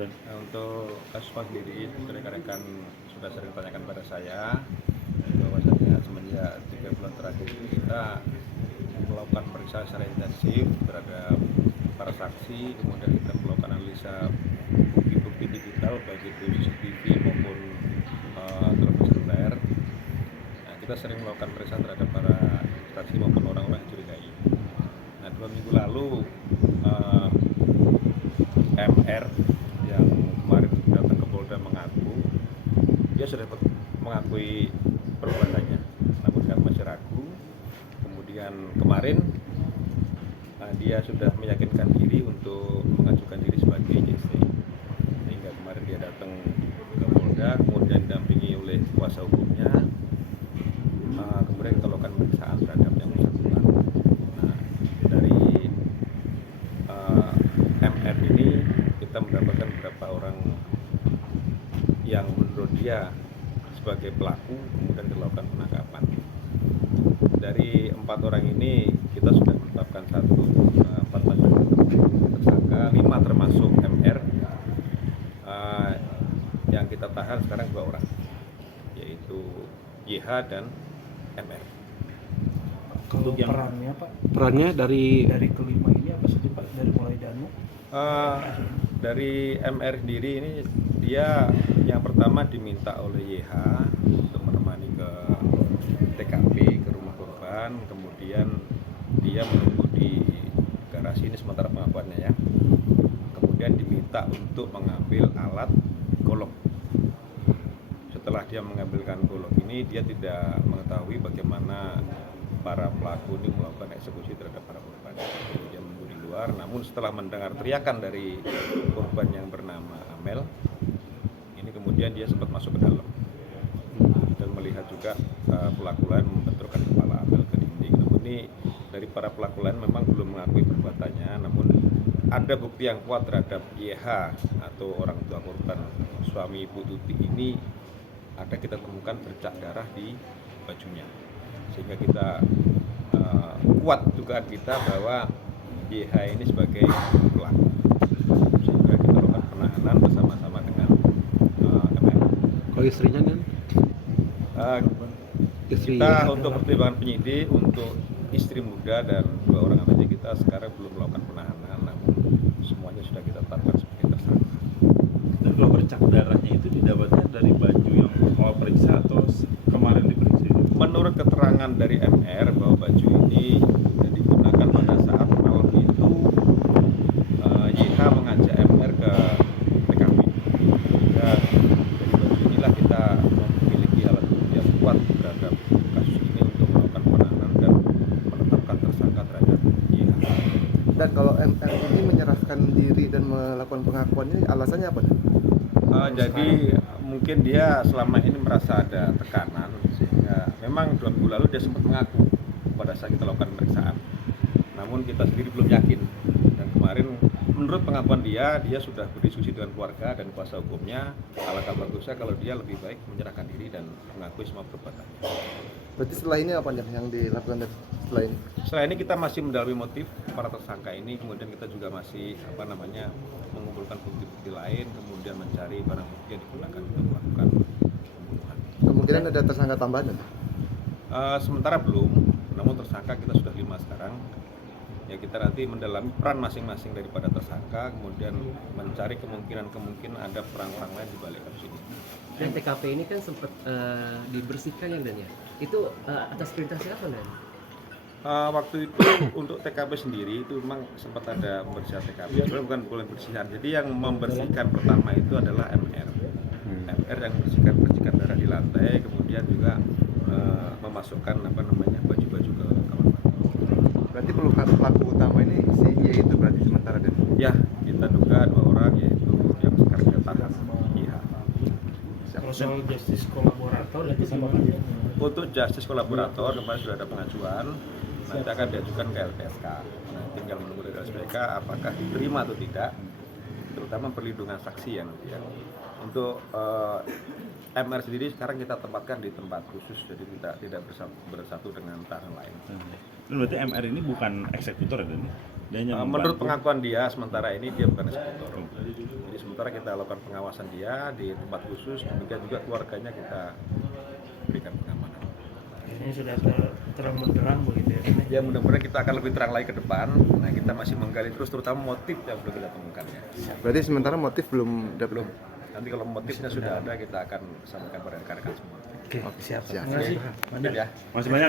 Nah, untuk kasus Pak sendiri, rekan-rekan sudah sering tanyakan pada saya bahwasanya semenjak 3 bulan terakhir ini kita melakukan pemeriksaan secara intensif terhadap para saksi, kemudian kita melakukan analisa bukti-bukti digital baik itu CCTV maupun telepon seluler. Nah, kita sering melakukan pemeriksaan terhadap para saksi maupun orang-orang yang curigai. Nah, 2 minggu lalu MR yang kemarin datang ke Polda mengaku dia sudah mengakui perbuatannya, namun kami masih ragu. Kemudian kemarin dia sudah meyakinkan diri untuk mengajukan diri sebagai JC, sehingga kemarin dia datang ke Polda, kemudian didampingi oleh kuasa hukumnya. Kemudian kita lakukan pemeriksaan terhadap yang bersangkutan. Nah, dari MR ini kita mendapatkan beberapa orang yang menurut dia sebagai pelaku, kemudian dilakukan penangkapan. Dari 4 orang ini kita sudah menetapkan 4 tersangka, 5 termasuk MR. Yang kita tahan sekarang 2 orang, yaitu YH dan MR. Kalau perannya Pak? Perannya dari kelima ini apa saja Pak? Dari mulai Danu? Dari MR sendiri ini dia yang pertama diminta oleh YH untuk menemani ke TKP, ke rumah korban, kemudian dia menunggu di garasi ini sementara pengakuannya ya. Kemudian diminta untuk mengambil alat golok. Setelah dia mengambilkan golok ini, dia tidak mengetahui bagaimana para pelaku ini melakukan eksekusi terhadap para korban. Dia menunggu di luar, namun setelah mendengar teriakan dari korban yang bernama Amel, ini kemudian dia sempat masuk ke dalam dan melihat juga pelaku lain membenturkan kepala Amel ke dinding. Namun ini dari para pelaku lain memang belum mengakui perbuatannya, namun ada bukti yang kuat terhadap YH atau orang tua korban, suami Ibu Tuti ini. Ada kita temukan bercak darah di bajunya, sehingga kita kuat dugaan kita bahwa YH ini sebagai pelaku, sehingga kita lakukan penahanan bersama-sama dengan MR. kalau istrinya kan? Kita untuk pertimbangan penyidik untuk istri muda dan 2 orang anaknya kita sekarang belum melakukan penahanan, namun semuanya sudah kita tetapkan sebagai tersangka. Dan kalau bercak darahnya itu didapatnya dari baju yang mau periksa atau kemarin diperiksa? Menurut keterangan dari MR bahwa baju ini digunakan pada saat malam itu YH mengajak MR ke TKP. Sehingga dari baju inilah kita memiliki alat bukti yang kuat terhadap kasus ini untuk melakukan penahanan dan menetapkan tersangka terhadap YH. Dan kalau MR ini menyerahkan diri dan melakukan pengakuan ini alasannya apa? Jadi mungkin dia selama ini merasa ada tekanan, sehingga memang 2 minggu lalu dia sempat mengaku pada saat kita lakukan pemeriksaan. Namun kita sendiri belum yakin, dan kemarin menurut pengakuan dia sudah berdiskusi dengan keluarga dan kuasa hukumnya. Alangkah bagusnya kalau dia lebih baik menyerahkan diri dan mengakui semua perbuatannya. Berarti setelah ini apa yang dilakukan setelah ini? Setelah ini kita masih mendalami motif para tersangka ini, kemudian kita juga masih mengumpulkan bukti-bukti lain, kemudian mencari barang bukti yang digunakan untuk melakukan pembunuhan. Kemungkinan ada tersangka tambahan? Sementara belum, namun tersangka kita sudah 5 sekarang. Ya, kita nanti mendalami peran masing-masing daripada tersangka, kemudian mencari kemungkinan ada peran orang lain di balik kasus ini. Dan TKP ini kan sempat dibersihkan ya Dan ya? Itu atas perintah siapa Dan? Waktu itu untuk TKP sendiri itu memang sempat ada pembersihan TKP, sebenarnya bukan pembersihan. Jadi yang membersihkan pertama itu adalah MR. MR yang membersihkan darah di lantai, kemudian juga memasukkan baju-baju ke kamar mandi. Berarti pelaku utama ini si Y itu berarti sementara dan? Ya, kita duga 2 orang, yaitu yang sekarang kita tahan. Iya. Kalau soal justice kolaborator itu sama dia? Untuk justice kolaborator kemarin sudah ada pengajuan, nanti akan diajukan ke LPSK. Nah, tinggal menunggu dari LPSK apakah diterima atau tidak, terutama perlindungan saksi yang untuk MR sendiri sekarang kita tempatkan di tempat khusus, jadi tidak bersatu dengan tahanan lain. Dan berarti MR ini bukan eksekutor ya? Dia hanya Menurut membantu. pengakuan dia, sementara ini dia bukan eksekutor. Jadi sementara kita lakukan pengawasan dia di tempat khusus, demikian juga keluarganya kita berikan pengamanan. Ini sudah terang benderang begitu ya. Ya mudah-mudahan kita akan lebih terang lagi ke depan. Nah kita masih menggali terus, terutama motif yang belum kita temukan ya. Berarti sementara motif belum Belum. Nanti kalau motifnya sudah ada, kita akan sampaikan pada rekan-rekan semua. Oke, siap. Siap. Terima kasih. Mungkin ya. Masih banyak.